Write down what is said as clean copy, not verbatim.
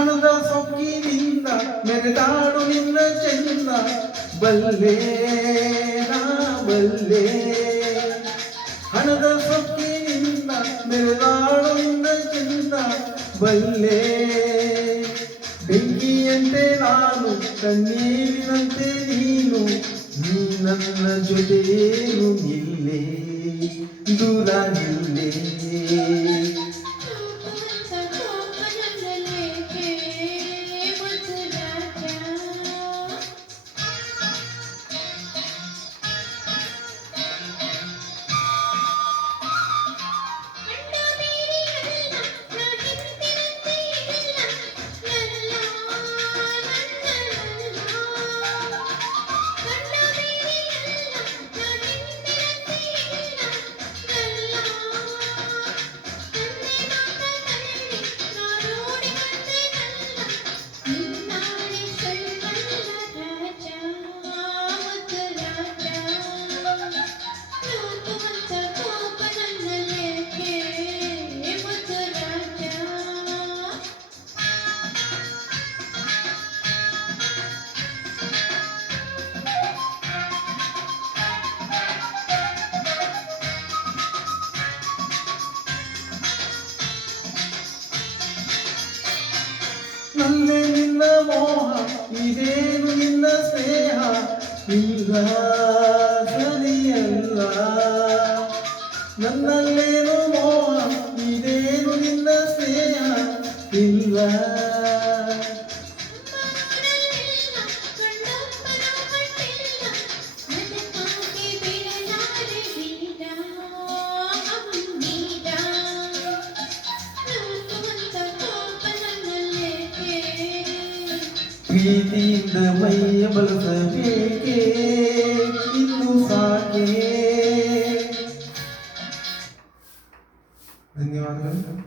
ಹಣದ ಸೊಕ್ಕಿನಿಂದ ಮೆರೆದಾಡು ನಿನ್ನ ಚೆನ್ನ ಬಲ್ಲೆ ನಾ ಬಲ್ಲೆ. ಹಣದ ಸೊಕ್ಕಿನಿಂದ ಮೆರೆದಾಡು ನಿನ್ನ ಚೆನ್ನ ಬಲ್ಲೆ. ಬೆಂಕಿಯಂತೆ ನಾನು ಕಣ್ಣೀರಿನಂತೆ ನೀನು, ನೀ ನನ್ನ ಜೊತೆಯೇನು ನಿಲ್ಲೇ ದೂರ ನಿಲ್ಲೇ. ನನ್ನೆ ನಿನ್ನ ಮೋಹ ಇದೇನು ನಿನ್ನ ಸ್ನೇಹ ಇಲ್ಲ ಸರಿಯಲ್ಲ. ನನ್ನಲ್ಲೇನು ಮೋಹ ಇದೇನು ನಿನ್ನ ಸ್ನೇಹ ಇಲ್ಲ. ಪ್ರೀತಿಯಿಂದ ಮೈಯ ಬಳಸಬೇಕೆ ಇನ್ನು ಸಾಕೆ. ಧನ್ಯವಾದಗಳು.